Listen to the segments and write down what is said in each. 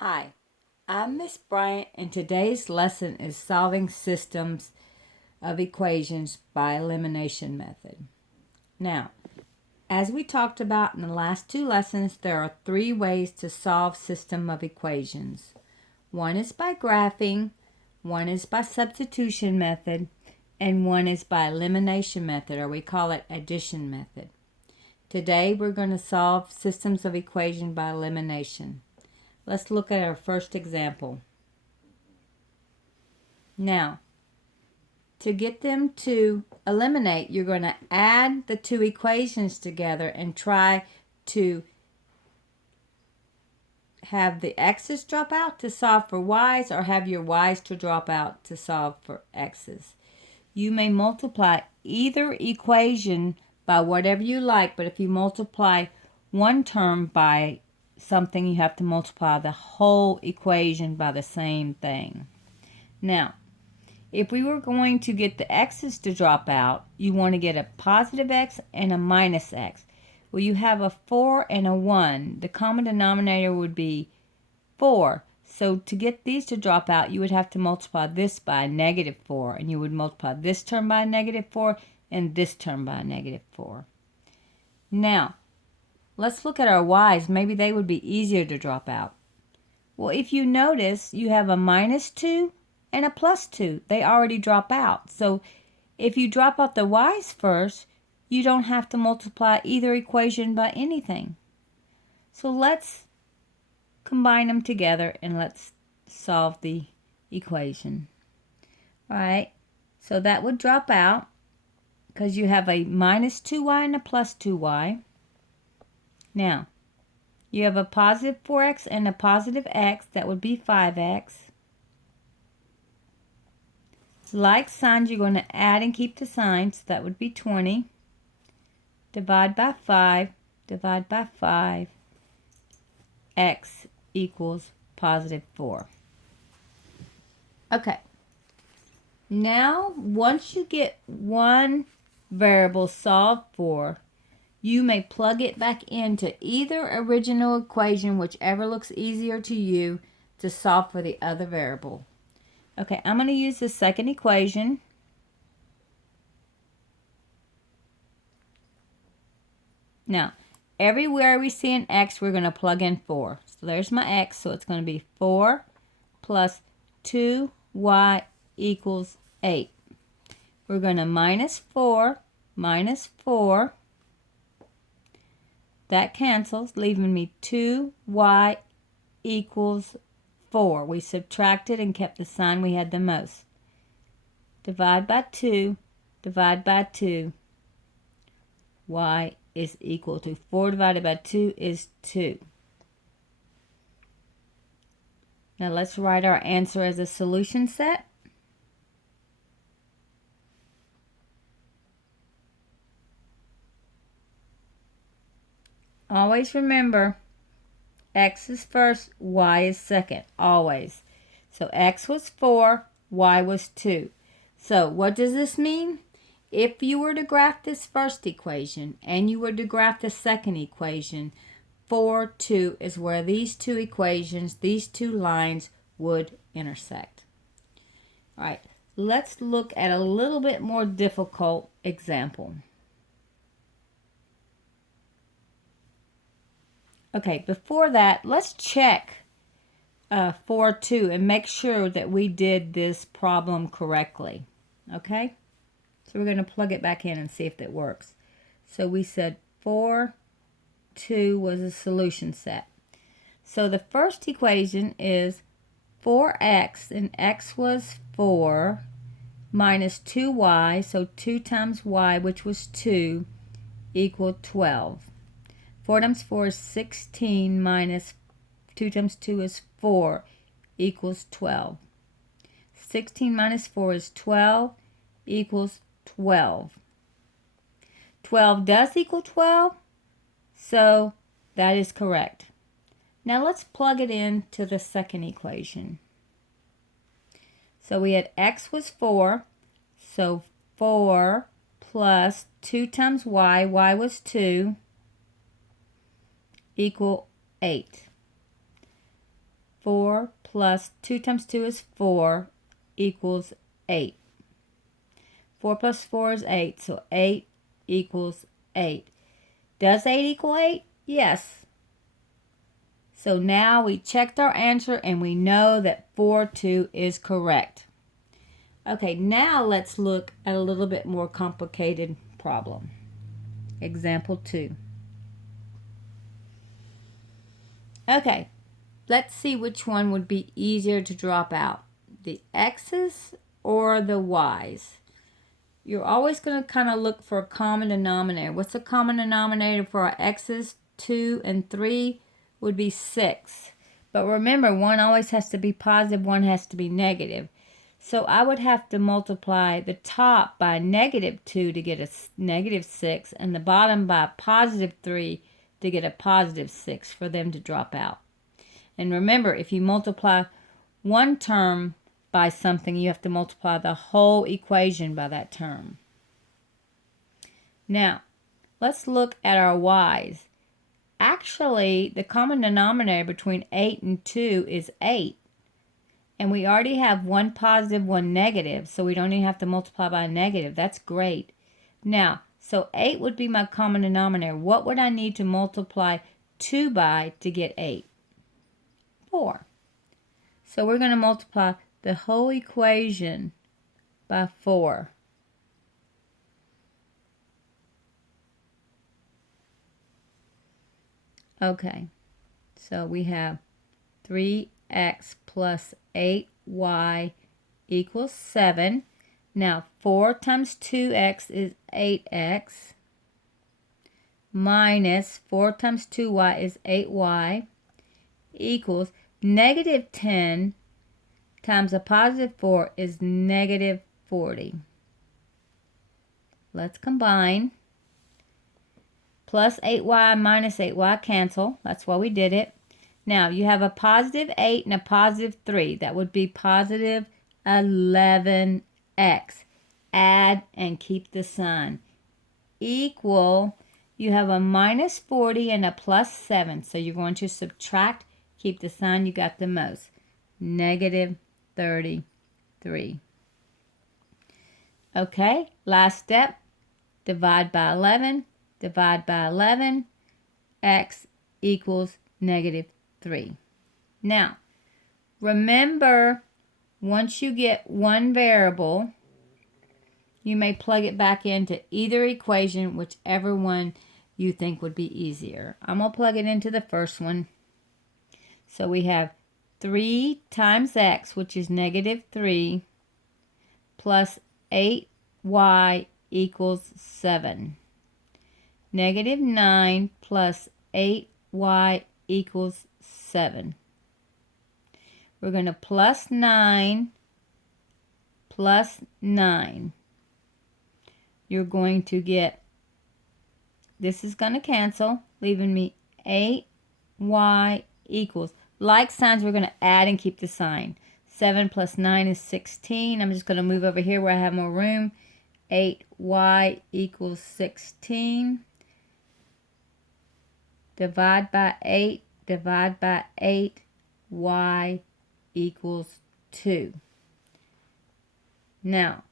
Hi, I'm Miss Bryant, and today's lesson is solving systems of equations by elimination method. Now, as we talked about in the last two lessons, there are three ways to solve system of equations. One is by graphing, one is by substitution method, and one is by elimination method, or we call it addition method. Today we're going to solve systems of equation by elimination. Let's look at our first example. Now, to get them to eliminate, you're going to add the two equations together and try to have the x's drop out to solve for y's, or have your y's to drop out to solve for x's. You may multiply either equation by whatever you like, but if you multiply one term by something, you have to multiply the whole equation by the same thing. Now, if we were going to get the x's to drop out, you want to get a positive x and a minus x. Well, you have a 4 and a 1. The common denominator would be 4. So to get these to drop out, you would have to multiply this by a negative 4. And you would multiply this term by a negative 4 and this term by a negative 4. Now, let's look at our y's. Maybe they would be easier to drop out. Well, if you notice, you have a minus 2 and a plus 2. They already drop out. So if you drop out the y's first, you don't have to multiply either equation by anything. So let's combine them together and let's solve the equation. All right, so that would drop out because you have a minus 2y and a plus 2y. Now, you have a positive 4x and a positive x. That would be 5x. Like signs, you're going to add and keep the signs. So that would be 20. Divide by 5. Divide by 5. X equals positive 4. Okay. Now, once you get one variable solved for, you may plug it back into either original equation, whichever looks easier to you, to solve for the other variable. Okay, I'm going to use the second equation. Now, everywhere we see an x, we're going to plug in 4. So there's my x, so it's going to be 4 plus 2y equals 8. We're going to minus 4, minus 4. That cancels, leaving me 2y equals 4. We subtracted and kept the sign we had the most. Divide by 2, divide by 2. Y is equal to 4 divided by 2 is 2. Now let's write our answer as a solution set. Always remember, x is first, y is second, always. So x was 4, y was 2. So what does this mean? If you were to graph this first equation and you were to graph the second equation, 4, 2 is where these two equations, these two lines would intersect. All right, let's look at a little bit more difficult example. Okay, before that, let's check 4, 2 and make sure that we did this problem correctly. Okay? So we're going to plug it back in and see if that works. So we said 4, 2 was a solution set. So the first equation is 4x, and x was 4, minus 2y, so 2 times y, which was 2, equal 12. 4 times 4 is 16, minus 2 times 2 is 4, equals 12. 16 minus 4 is 12, equals 12. 12 does equal 12, so that is correct. Now let's plug it into the second equation. So we had x was 4, so 4 plus 2 times y, y was 2, equal 8. 4 plus 2 times 2 is 4 equals 8. 4 plus 4 is 8, so 8 equals 8. Does 8 equal 8? Yes. So now we checked our answer and we know that 4-2 is correct. Okay, now let's look at a little bit more complicated problem. Example 2. Okay, let's see which one would be easier to drop out, the x's or the y's. You're always going to kind of look for a common denominator. What's the common denominator for our x's? 2 and 3 would be 6. But remember, one always has to be positive, one has to be negative. So I would have to multiply the top by -2 to get a -6, and the bottom by +3 to get a +6 for them to drop out. And remember, if you multiply one term by something, you have to multiply the whole equation by that term. Now, let's look at our y's. Actually, the common denominator between 8 and 2 is 8. And we already have one positive, one negative, so we don't even have to multiply by a negative. That's great. Now, so 8 would be my common denominator. What would I need to multiply 2 by to get 8? 4. So we're going to multiply the whole equation by 4. Okay, so we have 3x plus 8y equals 7. Now 4 times 2x is 8x minus 4 times 2y is 8y equals -10 times a +4 is -40. Let's combine. Plus 8y minus 8y cancel. That's why we did it. Now, you have a +8 and a +3. That would be +11x. Add and keep the sign. Equal, you have a -40 and a +7. So you're going to subtract, keep the sign, you got the most. -33. Okay, last step. Divide by 11. Divide by 11, x equals -3. Now, remember, once you get one variable, you may plug it back into either equation, whichever one you think would be easier. I'm going to plug it into the first one. So we have 3 times x, which is -3, plus 8y equals 7. -9 plus 8y equals 7. We're going to plus 9 plus 9. You're going to get, this is going to cancel, leaving me 8y equals, like signs, we're going to add and keep the sign. 7 plus 9 is 16. I'm just going to move over here where I have more room. 8y equals 16. Divide by 8, divide by 8, y equals 2. Now,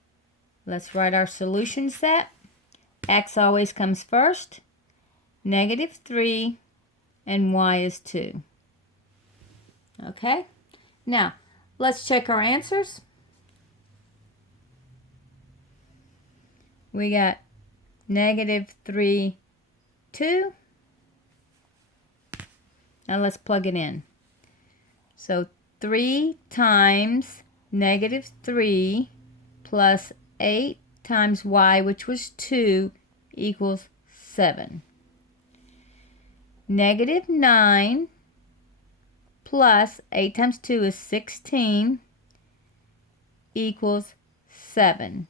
let's write our solution set. X always comes first, -3, and y is 2. Okay? Now, let's check our answers. We got -3, 2. Now let's plug it in. So 3 times -3 plus 8 times y, which was 2, equals 7. -9 plus 8 times 2 is 16 equals 7.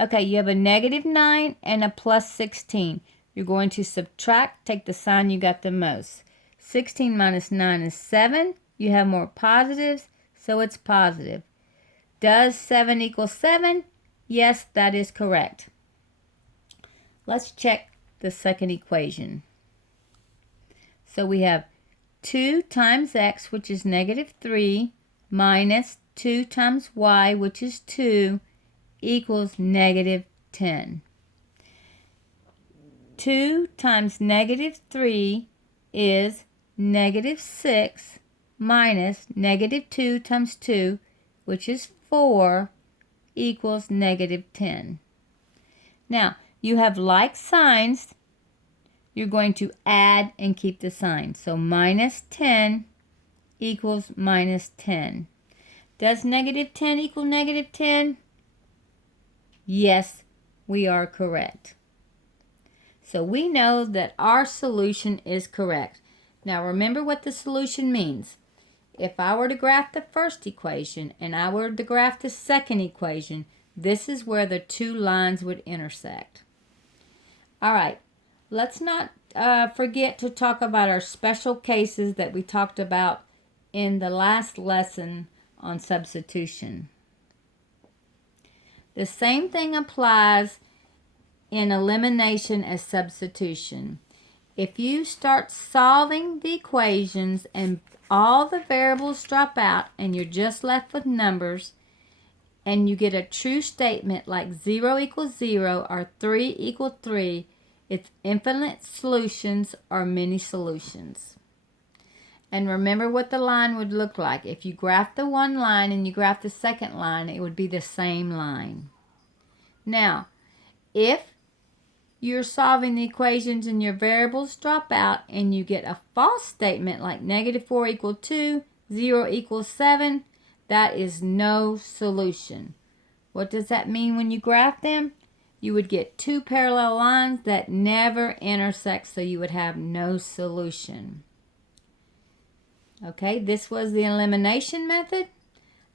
Okay, you have a -9 and a +16. You're going to subtract, take the sign you got the most. 16 minus 9 is 7. You have more positives, so it's positive. Does 7 equal 7? Yes, that is correct. Let's check the second equation. So we have 2 times x, which is negative 3, minus 2 times y, which is 2, equals negative 10. 2 times negative 3 is negative 6 minus negative 2 times 2, which is 4, equals negative 10. Now, you have like signs. You're going to add and keep the sign. So minus 10 equals minus 10. Does negative 10 equal negative 10? Yes, we are correct. So we know that our solution is correct. Now remember what the solution means. If I were to graph the first equation and I were to graph the second equation, this is where the two lines would intersect. All right, let's not forget to talk about our special cases that we talked about in the last lesson on substitution. The same thing applies in elimination as substitution. If you start solving the equations and all the variables drop out and you're just left with numbers, and you get a true statement like 0 equals 0 or 3 equals 3, it's infinite solutions or many solutions. And remember what the line would look like. If you graph the one line and you graph the second line, it would be the same line. Now, if you're solving the equations and your variables drop out and you get a false statement like negative 4 equals 2, 0 equals 7, that is no solution. What does that mean when you graph them? You would get two parallel lines that never intersect, so you would have no solution. Okay, this was the elimination method.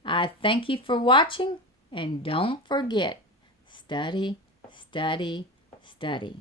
I thank you for watching, and don't forget, study, study, study.